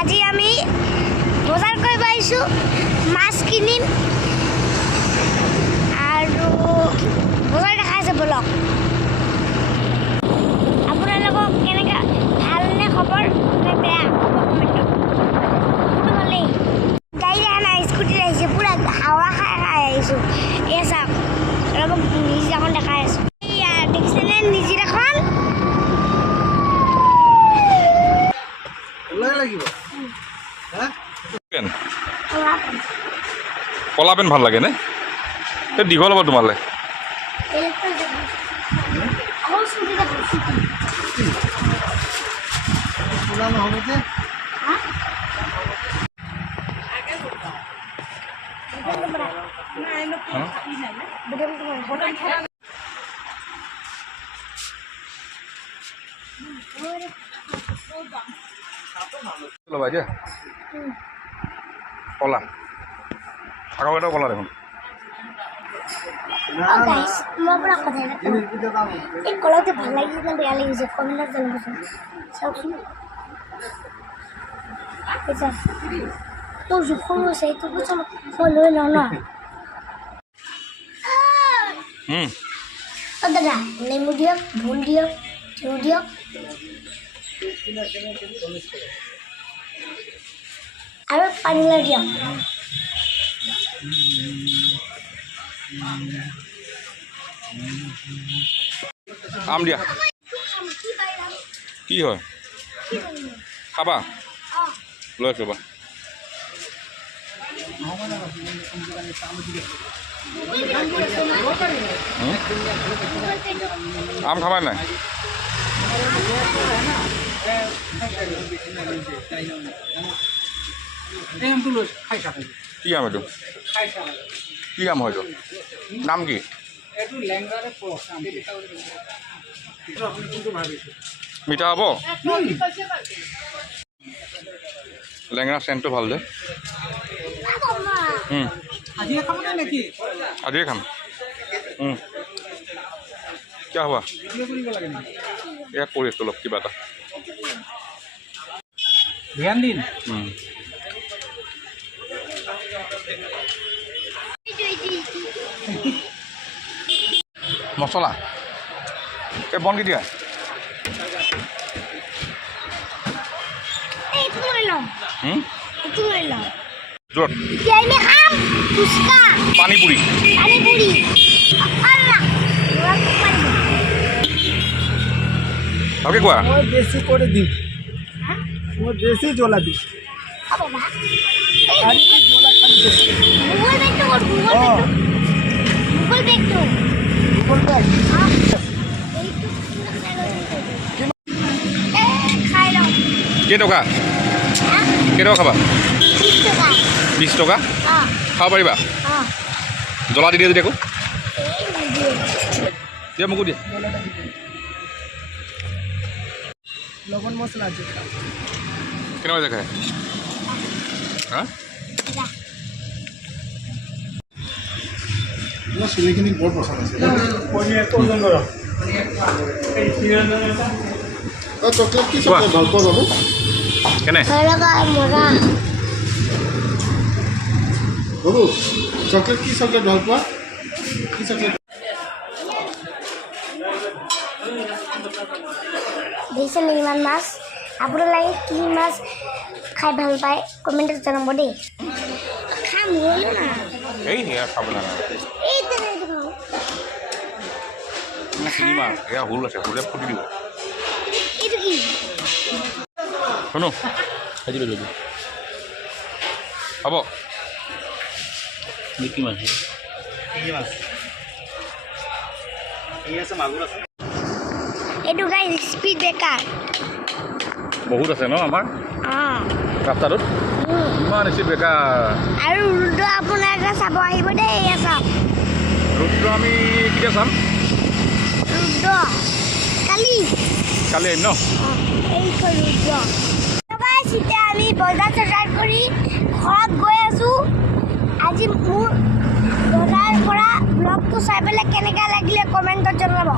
আজি আমি বজাৰ কৰিব আহিছোঁ, মাছ কিনিম আৰু বজাৰ দেখাই আছে বলক। আপোনালোকক কেনেকৈ ভালনে খবৰ নে বেয়া কমেণ্টত ভালেই। গাড়ী দেখা নাই, স্কুটিত আহিছে, পূৰা হাৱা খাই খাই আহিছোঁ। এয়া চাওক, অলপ নিজৰাখন দেখাই আছোঁ। এয়া দেখিছেনে নিজৰাখন? কলা পেন ভাল লাগে নে? দীঘল হ'ব তোমালে। ল'বা এতিয়া কলা আগৰ এটা কলা দেখোন। মই পৰা কথা এই কলাটো ভাল লাগিছে নে বেয়া লাগিছে কমেণ্টত জনাবচোন। চাওকচোন তোৰ জোখৰ হৈছে এইটো বুজ মই লৈ লওঁ ন। দাদা নেমু দিয়ক, ভোল দিয়ক, ঘিউ দিয়ক। আৰু পানীলাও দিয়ক। আম দিয়া কি হয় খাবা? লৈ আছো বা আম খাবা নাই? কি আম এইটো? কি আম হয় এইটো? নাম কি? মিঠা হ'ব? লেঙৰা চেণ্টটো ভাল যে। আজিয়ে খাম। কিয় হ'বা এয়া কৰি আছোঁ অলপ কিবা এটা ধ্যান দিন। মছলা এই বন কি দিয়া? পানীপুৰি ভালকে কোৱা। মই বেছি কৰি দিম, মই বেছি জ্বলা দিম। কেইটকা? কেইটকা খাবা? 20 টকা খাব পাৰিবা? জ্বলা দি দিয়ে যদি একো দিয়া, মোকো দিয়া। লবণ মছলা কেনেকুৱা দেখায়? হা চুলিখিনি বৰ পচন্দ আছে। চকলেট কি চকলেট ভাল পোৱা বাবু? কেনে বাবু চকলেট কি চকলেট ভাল পোৱা? কি চকলেট? দেখিছেনে ইমান মাছ? আপোনালোকে কি মাছ খাই ভাল পায় কমেণ্টত জনাব দেই। খাম এই খাব নালাগে। এয়া হুল আছে, হুলে ফুটি দিব। শুনো আজি লৈ হ'ব। কি মাছ? এইটো গাইজ স্পীড ব্ৰেকাৰ বহুত আছে ন আমাৰ ৰাস্তাটোত, ইমান স্পীড ব্ৰেকাৰ। আৰু ৰুদ্ৰ আপোনালোকে চাব আহিব দেই। এয়া চাওক ৰুদ্ৰ আমি কেতিয়া চাম? ৰুদ্ৰ কালি আহিম ন? এইখন ৰুদ্ৰ। এতিয়া আমি বজাৰ চজাৰ কৰি ঘৰত গৈ আছোঁ। আজি মোৰ বজাৰৰ পৰা ব্লগটো চাই পেলাই কেনেকুৱা লাগিলে কমেণ্টত জনাব।